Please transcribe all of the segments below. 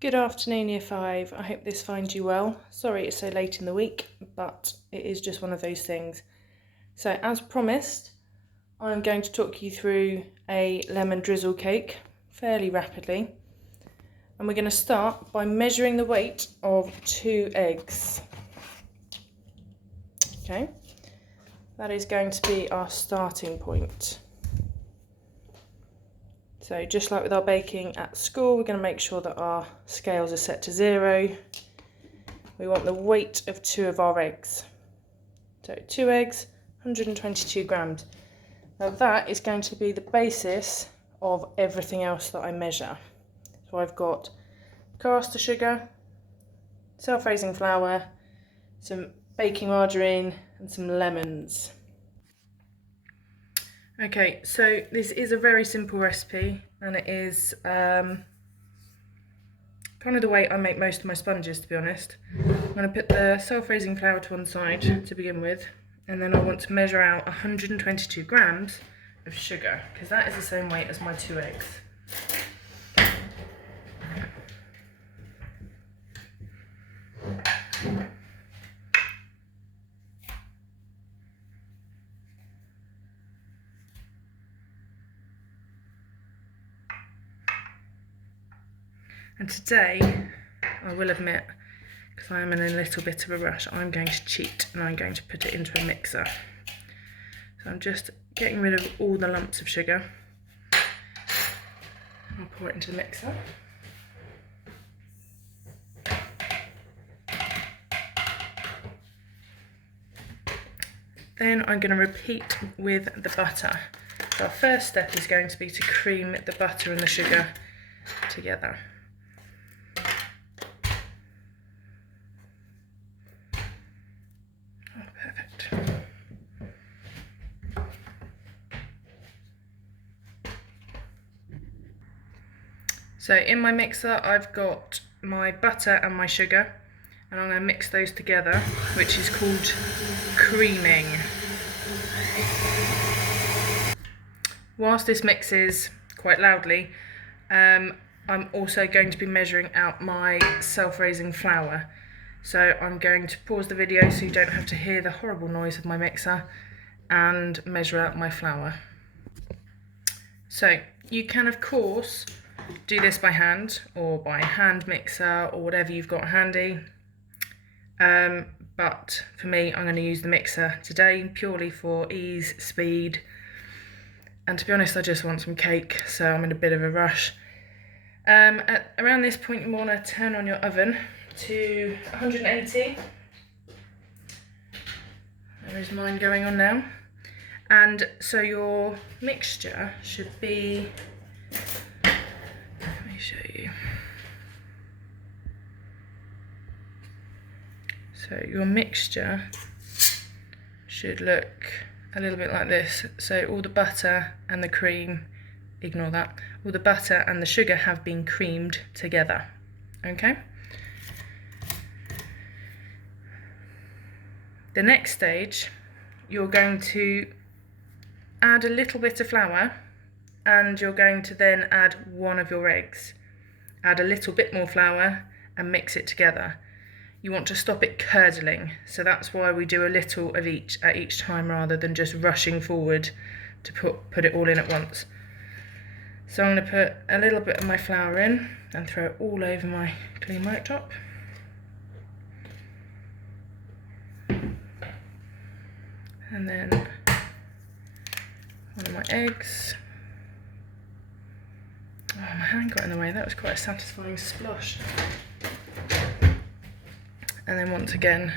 Good afternoon, Year 5. I hope this finds you well. Sorry it's so late in the week, but it is just one of those things. So, as promised, I'm going to talk you through a lemon drizzle cake fairly rapidly. And we're going to start by measuring the weight of 2 eggs. Okay, that is going to be our starting point. So just like with our baking at school, we're going to make sure that our scales are set to 0. We want the weight of 2 of our eggs. So 2 eggs, 122 grams. Now that is going to be the basis of everything else that I measure. So I've got caster sugar, self-raising flour, some baking margarine and some lemons. Okay, so this is a very simple recipe, and it is kind of the way I make most of my sponges, to be honest. I'm going to put the self-raising flour to one side to begin with, and then I want to measure out 122 grams of sugar, because that is the same weight as my 2 eggs. And today, I will admit, because I am in a little bit of a rush, I'm going to cheat and I'm going to put it into a mixer. So I'm just getting rid of all the lumps of sugar. I'll pour it into the mixer. Then I'm going to repeat with the butter. So our first step is going to be to cream the butter and the sugar together. So in my mixer I've got my butter and my sugar, and I'm going to mix those together, which is called creaming. Whilst this mixes quite loudly, I'm also going to be measuring out my self-raising flour. So I'm going to pause the video so you don't have to hear the horrible noise of my mixer, and measure out my flour. So you can of course do this by hand or by hand mixer or whatever you've got handy, but for me I'm going to use the mixer today purely for ease, speed, and to be honest I just want some cake, so I'm in a bit of a rush. Around this point you want to turn on your oven to 180. There is mine going on now. And so your mixture should be, let me show you. So your mixture should look a little bit like this. So all the butter and the cream, ignore that, all the butter and the sugar have been creamed together, okay? The next stage, you're going to add a little bit of flour, and you're going to then add 1 of your eggs. Add a little bit more flour and mix it together. You want to stop it curdling, so that's why we do a little of each at each time rather than just rushing forward to put it all in at once. So I'm going to put a little bit of my flour in and throw it all over my clean worktop. And then 1 of my eggs. Oh, my hand got in the way, that was quite a satisfying splosh. And then once again,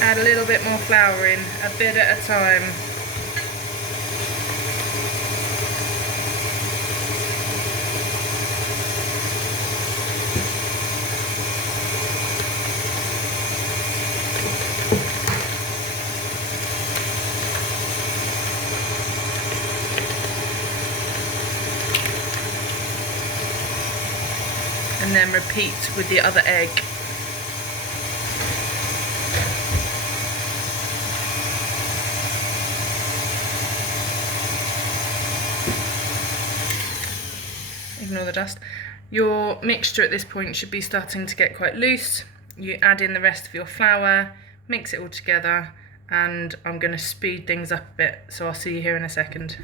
add a little bit more flour in, a bit at a time. And then repeat with the other egg. ignore the dust. Your mixture at this point should be starting to get quite loose. You add in the rest of your flour, mix it all together, and I'm going to speed things up a bit, so I'll see you here in a second.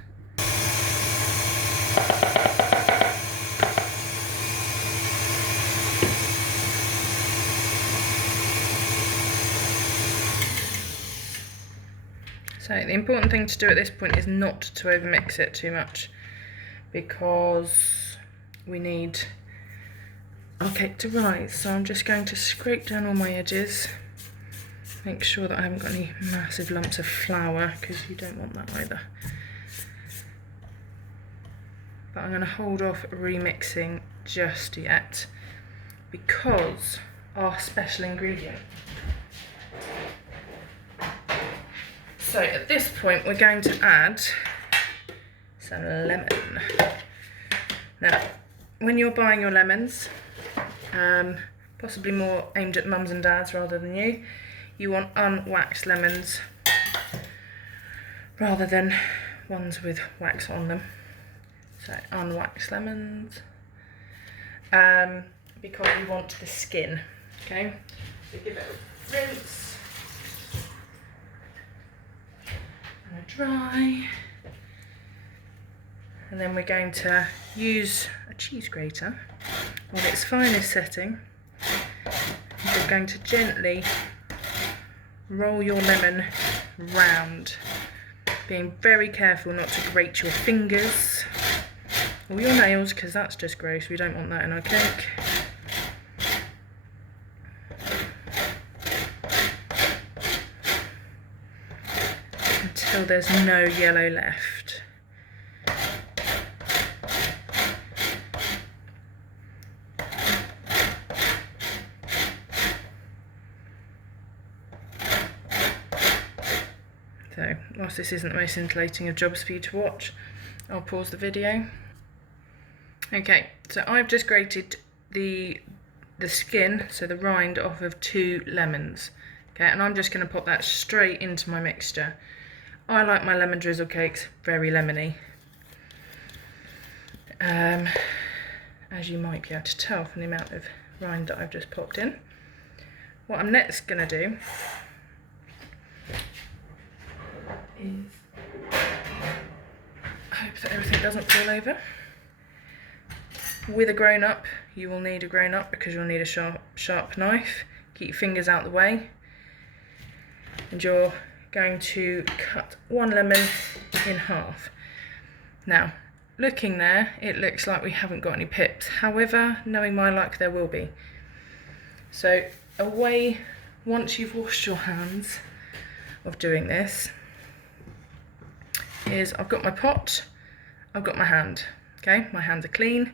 So the important thing to do at this point is not to overmix it too much, because we need our cake to rise. So I'm just going to scrape down all my edges, make sure that I haven't got any massive lumps of flour, because you don't want that either. But I'm going to hold off remixing just yet, because our special ingredient. So at this point we're going to add some lemon. Now, when you're buying your lemons, possibly more aimed at mums and dads rather than you want unwaxed lemons rather than ones with wax on them. So unwaxed lemons, because we want the skin, okay? So give it a rinse. Dry, and then we're going to use a cheese grater on its finest setting. You're going to gently roll your lemon round, being very careful not to grate your fingers or your nails, because that's just gross. We don't want that in our cake. Until there's no yellow left. So, whilst this isn't the most scintillating of jobs for you to watch, I'll pause the video. Okay, so I've just grated the skin, so the rind, off of 2 lemons. Okay, and I'm just going to pop that straight into my mixture. I like my lemon drizzle cakes very lemony. As you might be able to tell from the amount of rind that I've just popped in. What I'm next going to do is hope that everything doesn't fall over. With a grown-up, you will need a grown-up, because you'll need a sharp knife. Keep your fingers out the way. And you're going to cut 1 lemon in half. Now, looking there, it looks like we haven't got any pips. However, knowing my luck, there will be. So, a way, once you've washed your hands, of doing this is I've got my pot, I've got my hand. Okay, my hands are clean,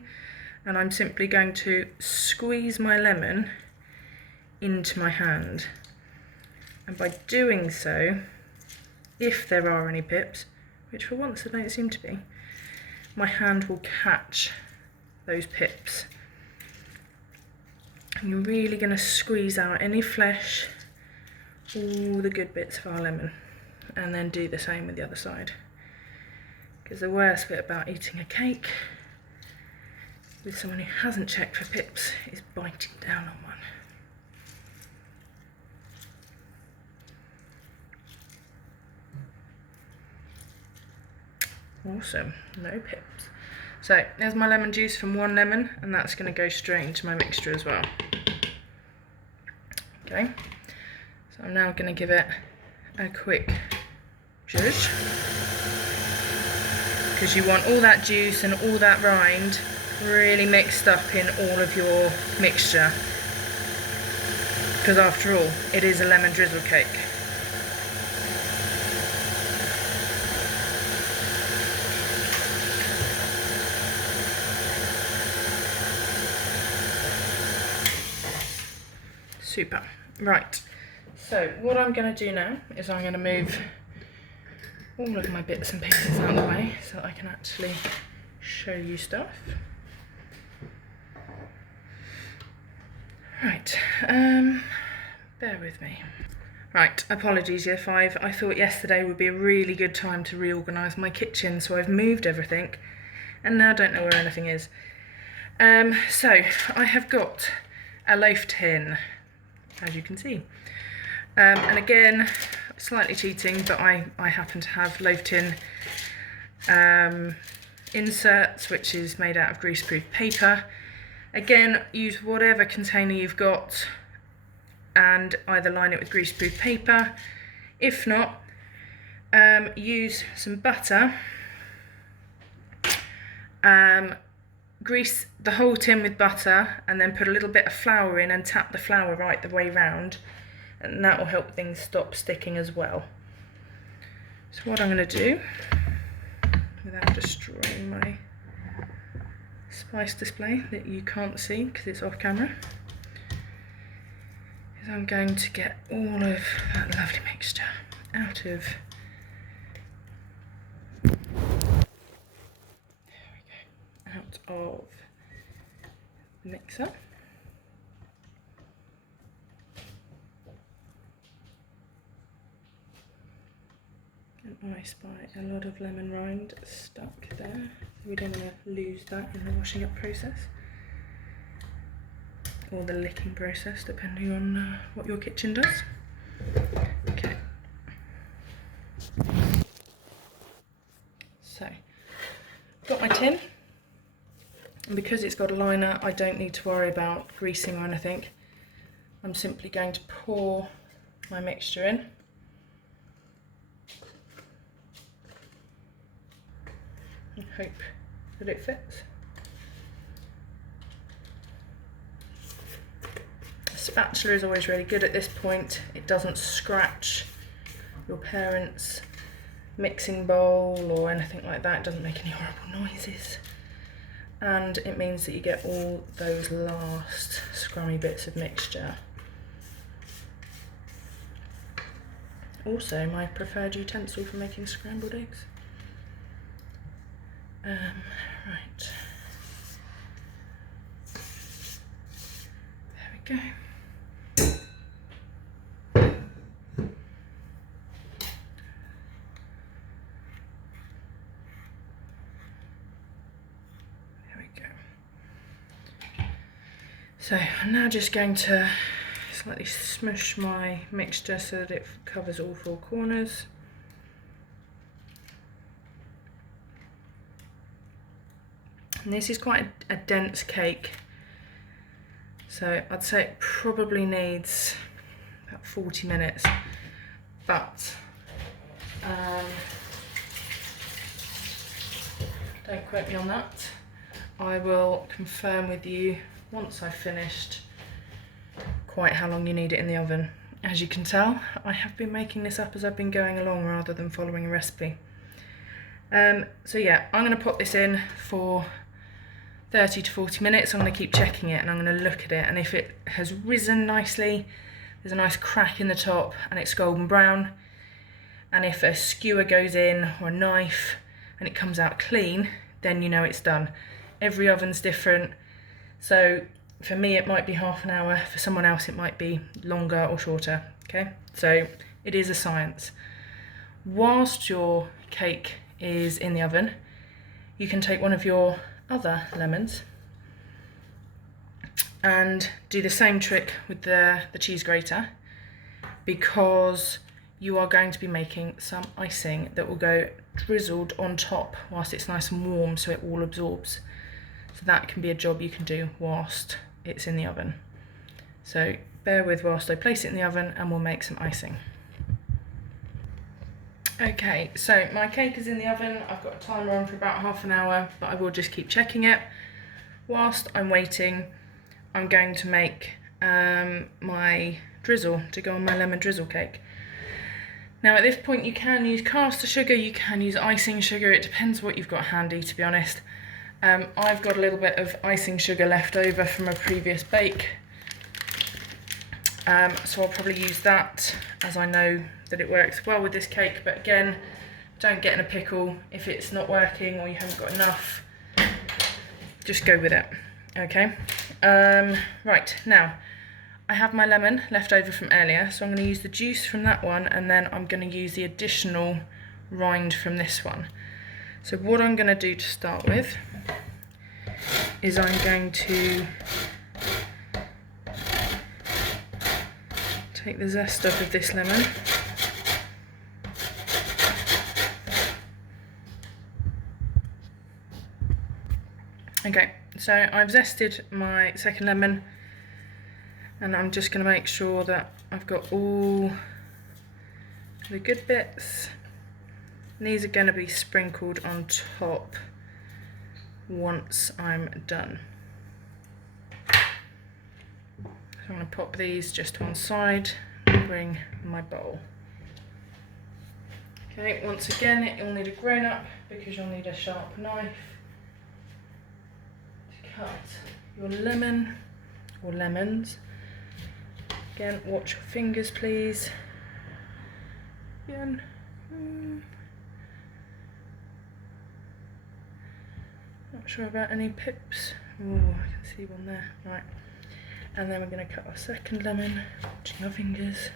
and I'm simply going to squeeze my lemon into my hand. And by doing so, if there are any pips, which for once there don't seem to be, my hand will catch those pips. And you're really going to squeeze out any flesh, all the good bits of our lemon, and then do the same with the other side. Because the worst bit about eating a cake with someone who hasn't checked for pips is biting down on one. Awesome, no pips. So there's my lemon juice from 1 lemon, and that's going to go straight into my mixture as well. Okay, so I'm now going to give it a quick zhuzh, because you want all that juice and all that rind really mixed up in all of your mixture, because after all, it is a lemon drizzle cake. Super. Right, so what I'm going to do now is I'm going to move all of my bits and pieces out of the way so that I can actually show you stuff. Right, bear with me. Right, apologies Year 5, I thought yesterday would be a really good time to reorganise my kitchen, so I've moved everything and now don't know where anything is. So I have got a loaf tin, as you can see. And again, slightly cheating, but I happen to have loaf tin inserts, which is made out of greaseproof paper. Again, use whatever container you've got and either line it with greaseproof paper. If not, use some butter, grease the whole tin with butter and then put a little bit of flour in and tap the flour right the way round, and that will help things stop sticking as well. So what I'm going to do, without destroying my spice display that you can't see because it's off camera, is I'm going to get all of that lovely mixture out of, out of the mixer. And I spy a lot of lemon rind stuck there, so we don't want to lose that in the washing up process, or the licking process, depending on what your kitchen does. Okay. So, got my tin, and because it's got a liner, I don't need to worry about greasing or anything. I'm simply going to pour my mixture in. And hope that it fits. A spatula is always really good at this point. It doesn't scratch your parents' mixing bowl or anything like that. It doesn't make any horrible noises. And it means that you get all those last scrummy bits of mixture. Also, my preferred utensil for making scrambled eggs. Right. There we go. So I'm now just going to slightly smush my mixture so that it covers all four corners. And this is quite a dense cake, so I'd say it probably needs about 40 minutes, but don't quote me on that. I will confirm with you once I've finished quite how long you need it in the oven. As you can tell, I have been making this up as I've been going along rather than following a recipe. So yeah, I'm going to pop this in for 30 to 40 minutes. I'm going to keep checking it and I'm going to look at it, and if it has risen nicely, there's a nice crack in the top and it's golden brown, and if a skewer goes in or a knife and it comes out clean, then you know it's done. Every oven's different, so for me it might be half an hour, for someone else it might be longer or shorter, okay? So it is a science. Whilst your cake is in the oven, you can take one of your other lemons and do the same trick with the cheese grater, because you are going to be making some icing that will go drizzled on top whilst it's nice and warm, so it all absorbs. So that can be a job you can do whilst it's in the oven. So bear with whilst I place it in the oven and we'll make some icing. Okay, so my cake is in the oven. I've got a timer on for about half an hour, but I will just keep checking it. Whilst I'm waiting, I'm going to make my drizzle to go on my lemon drizzle cake. Now at this point you can use caster sugar, you can use icing sugar, it depends what you've got handy, to be honest. I've got a little bit of icing sugar left over from a previous bake, so I'll probably use that, as I know that it works well with this cake. But again, don't get in a pickle if it's not working or you haven't got enough, just go with it, okay? Right, now I have my lemon left over from earlier, so I'm going to use the juice from that one, and then I'm going to use the additional rind from this one. So what I'm going to do to start with is I'm going to take the zest off of this lemon. Okay, so I've zested my second lemon, and I'm just going to make sure that I've got all the good bits. And these are going to be sprinkled on top once I'm done. So I'm going to pop these just to one side and bring my bowl. Okay, once again you'll need a grown up because you'll need a sharp knife to cut your lemon or lemons. Again, watch your fingers please. Again. Not sure about any pips. Oh, I can see one there. Right. And then we're going to cut our second lemon. Watching our fingers.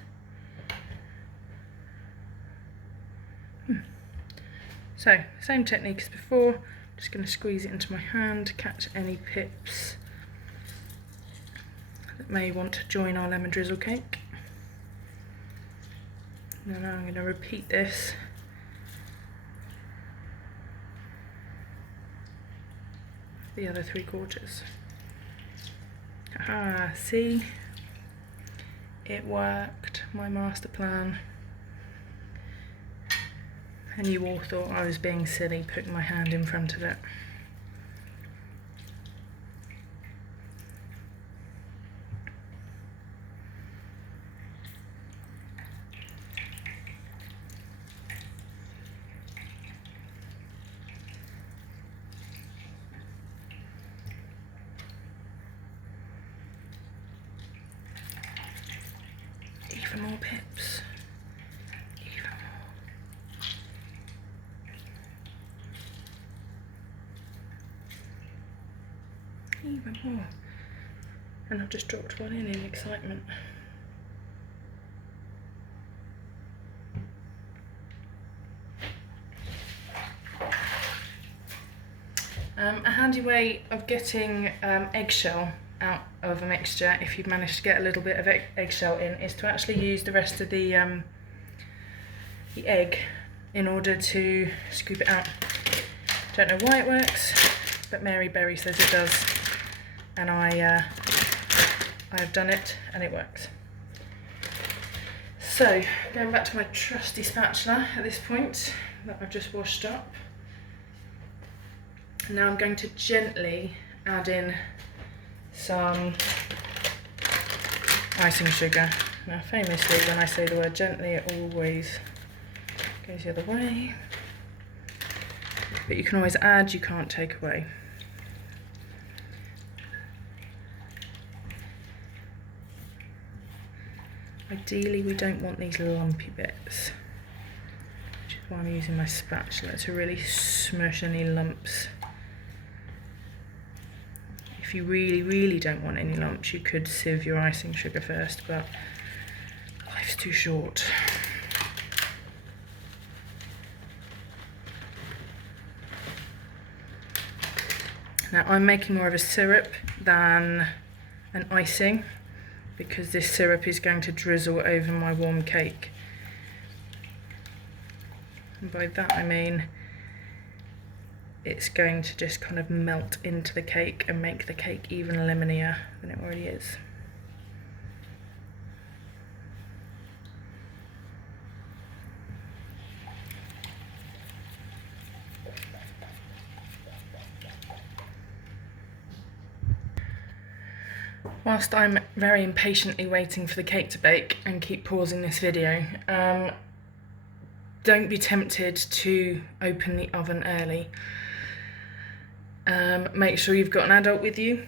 So, same technique as before. Just going to squeeze it into my hand, catch any pips that may want to join our lemon drizzle cake. And then I'm going to repeat this the other 3/4. Ah, see? It worked, my master plan. And you all thought I was being silly putting my hand in front of it. Even more pips. Even more. Even more. And I've just dropped one in excitement. A handy way of getting eggshell out of a mixture, if you've managed to get a little bit of eggshell in, is to actually use the rest of the egg in order to scoop it out. Don't know why it works, but Mary Berry says it does, and I have done it and it works. So going back to my trusty spatula at this point that I've just washed up. Now I'm going to gently add in some icing sugar. Now famously when I say the word gently it always goes the other way. But you can always add, you can't take away. Ideally we don't want these lumpy bits, which is why I'm using my spatula to really smush any lumps. If you really don't want any lumps, you could sieve your icing sugar first, but life's too short. Now I'm making more of a syrup than an icing because this syrup is going to drizzle over my warm cake. And by that I mean it's going to just kind of melt into the cake and make the cake even lemonier than it already is. Whilst I'm very impatiently waiting for the cake to bake and keep pausing this video, don't be tempted to open the oven early. Make sure you've got an adult with you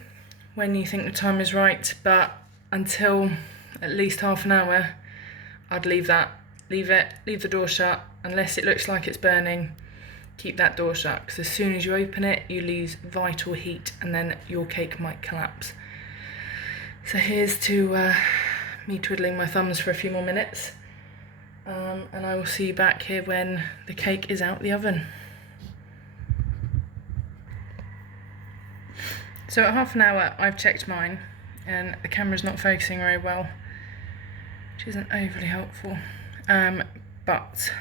when you think the time is right, but until at least half an hour, I'd leave the door shut. Unless it looks like it's burning, keep that door shut, because as soon as you open it, you lose vital heat and then your cake might collapse. So here's to me twiddling my thumbs for a few more minutes, and I will see you back here when the cake is out the oven. So at half an hour I've checked mine and the camera's not focusing very well, which isn't overly helpful, but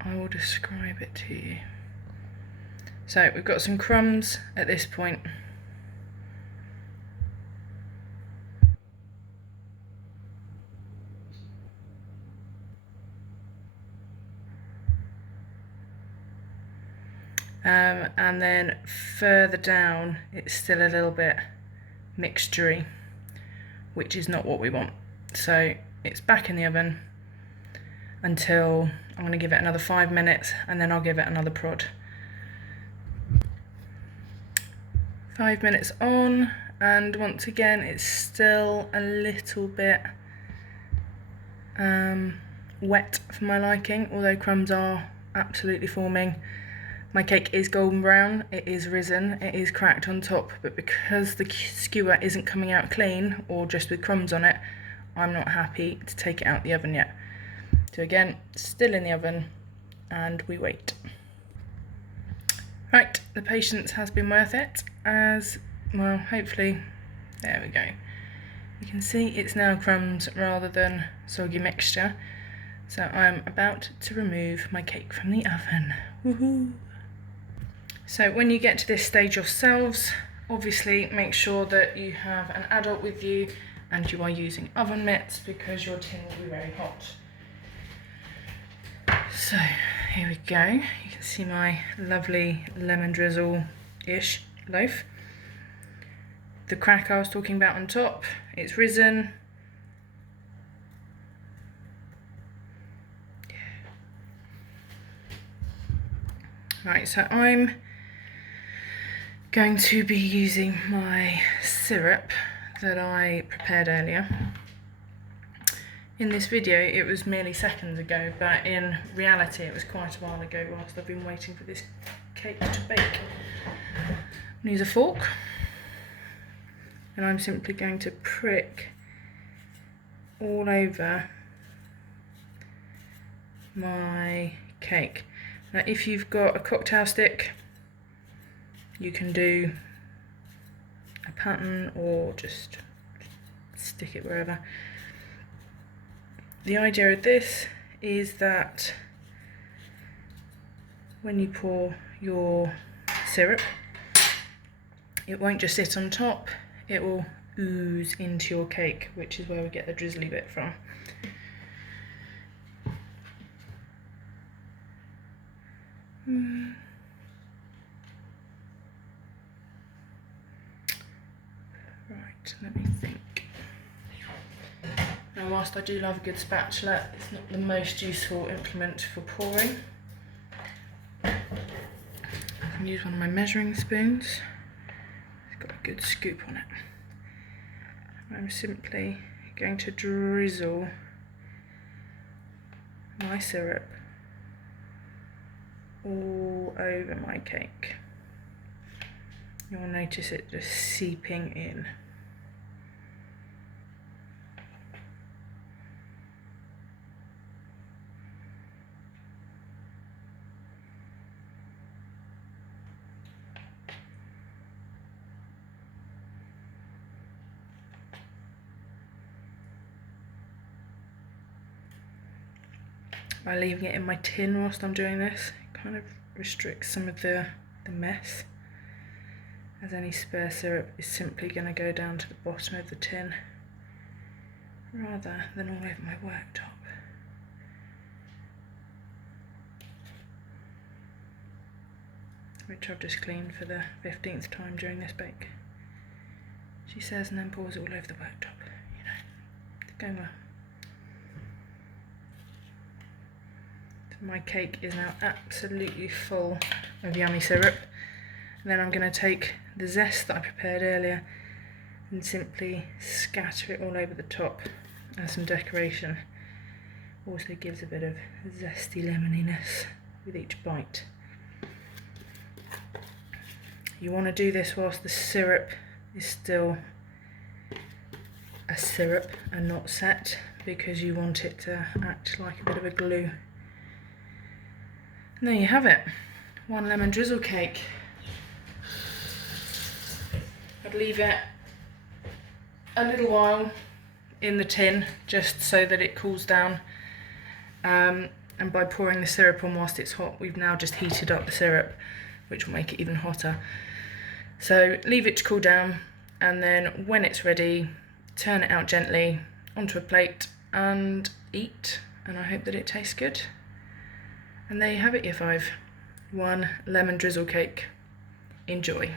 I will describe it to you. So we've got some crumbs at this point. And then further down it's still a little bit mixturey, which is not what we want. So it's back in the oven until I'm going to give it another 5 minutes, and then I'll give it another prod. 5 minutes on, and once again it's still a little bit wet for my liking, although crumbs are absolutely forming. My cake is golden brown, it is risen, it is cracked on top, but because the skewer isn't coming out clean or just with crumbs on it, I'm not happy to take it out the oven yet. So again, still in the oven, and we wait. Right, the patience has been worth it, as well, hopefully, there we go. You can see it's now crumbs rather than soggy mixture. So I'm about to remove my cake from the oven. Woohoo! So when you get to this stage yourselves, obviously make sure that you have an adult with you and you are using oven mitts, because your tin will be very hot. So here we go. You can see my lovely lemon drizzle-ish loaf. The crack I was talking about on top, it's risen. Right, so I'm going to be using my syrup that I prepared earlier. In this video it was merely seconds ago, but in reality it was quite a while ago whilst I've been waiting for this cake to bake. I'm going to use a fork, and I'm simply going to prick all over my cake. Now if you've got a cocktail stick, you can do a pattern or just stick it wherever. The idea of this is that when you pour your syrup, it won't just sit on top, it will ooze into your cake, which is where we get the drizzly bit from. Right, let me think. Now, whilst I do love a good spatula, it's not the most useful implement for pouring. I can use one of my measuring spoons. It's got a good scoop on it. I'm simply going to drizzle my syrup all over my cake. You'll notice it just seeping in. By leaving it in my tin whilst I'm doing this, it kind of restricts some of the mess, as any spare syrup is simply going to go down to the bottom of the tin rather than all over my worktop. Which I've just cleaned for the 15th time during this bake, she says, and then pours it all over the worktop. You know, it's going well. My cake is now absolutely full of yummy syrup. And then I'm going to take the zest that I prepared earlier and simply scatter it all over the top as some decoration. Also gives a bit of zesty lemoniness with each bite. You want to do this whilst the syrup is still a syrup and not set, because you want it to act like a bit of a glue. And there you have it, one lemon drizzle cake. I'd leave it a little while in the tin just so that it cools down. And by pouring the syrup on whilst it's hot, we've now just heated up the syrup, which will make it even hotter. So leave it to cool down, and then when it's ready, turn it out gently onto a plate and eat. And I hope that it tastes good. And there you have it, year 5. 1 lemon drizzle cake. Enjoy.